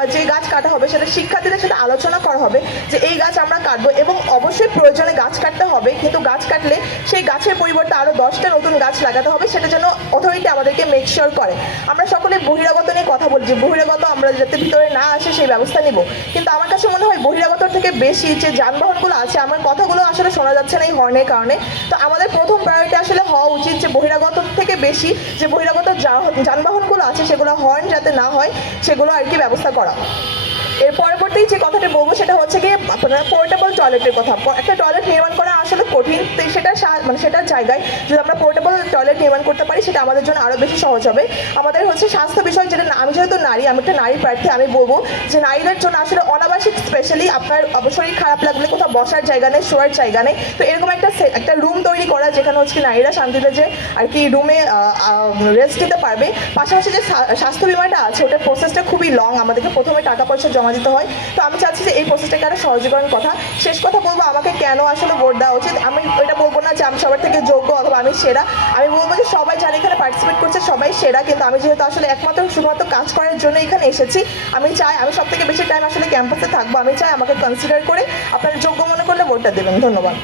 বা যে গাছ কাটা হবে সেটা শিক্ষার্থীদের সাথে আলোচনা করা হবে যে এই গাছ আমরা কাটবো এবং অবশ্যই প্রয়োজনে গাছ কাটতে হবে, কিন্তু গাছ কাটলে সেই গাছের পরিবর্তে আরও দশটা নতুন গাছ লাগাতে হবে, সেটা যেন অথরিটি আমাদেরকে মেক শিওর করে। আমরা সকলে বহিরাগত নিয়ে কথা বলছি বহিরাগত আমরা যাতে ভিতরে না আসে সেই ব্যবস্থা নিব। কিন্তু আমার কাছে মনে হয় বহিরাগত থেকে বেশি যে যানবাহনগুলো আছে, আমার কথাগুলো আসলে শোনা যাচ্ছে না এই হর্নের কারণে। তো আমাদের প্রথম প্রায়োরিটি আসলে হওয়া উচিত যে বহিরাগত বেশি যে বহিরাগত যানবাহনগুলো আছে সেগুলো হর্ন যাতে না হয়, সেগুলো আর কি ব্যবস্থা করা। এর পরবর্তী যে কথাটা বলব সেটা হচ্ছে গিয়ে আপনার পোর্টেবল টয়লেটের কথা। একটা টয়লেট নির্মাণ করা আসলে কঠিন সেটা মানে সেটার জায়গায় যদি আমরা পোর্টেবল টয়লেট নির্মাণ করতে পারি, সেটা আমাদের জন্য আরও বেশি সহজ হবে। আমাদের হচ্ছে স্বাস্থ্য বিষয় যেটা আমি যেহেতু নারী, আমি একটা নারী প্রার্থী, আমি বলব যে নারীদের জন্য আসলে অনাবাসিক স্পেশালি আপনার অবশ্যই খারাপ লাগলে কোথাও বসার জায়গা নেই, শোয়ার জায়গা নেই। তো এরকম একটা একটা রুম তৈরি করা যেখানে হচ্ছে নারীরা শান্তিতে যে আর কি রুমে রেস্ট নিতে পারবে। পাশাপাশি যে স্বা- স্বাস্থ্য বিমাটা আছে, ওটার প্রসেসটা খুবই লং আমাদেরকে প্রথমে টাকা পয়সা জমা দিতে হয়। তো আমি চাচ্ছি যে এই প্রসেসটাকে আরও সহজীকরণ কথা। শেষ কথা বলব, আমাকে কেন আসলে ভোট দেওয়া উচিত? আমি এটা বলব না যে আমি সবার থেকে যোগ্য অথবা আমি সেরা। আমি বলব যে সবাই যারা এখানে পার্টিসিপেট করছে, সবাই সেরা। কিন্তু আমি যেহেতু আসলে একমাত্র, শুধুমাত্র কাজ করার জন্য এখানে এসেছি। আমি চাই, আমি সব থেকে বেশি টাইম আসলে ক্যাম্পাসে থাকব। আমি চাই আমাকে কনসিডার করে আপনার যোগ্য মনে করলে ভোটটা দেবেন। ধন্যবাদ।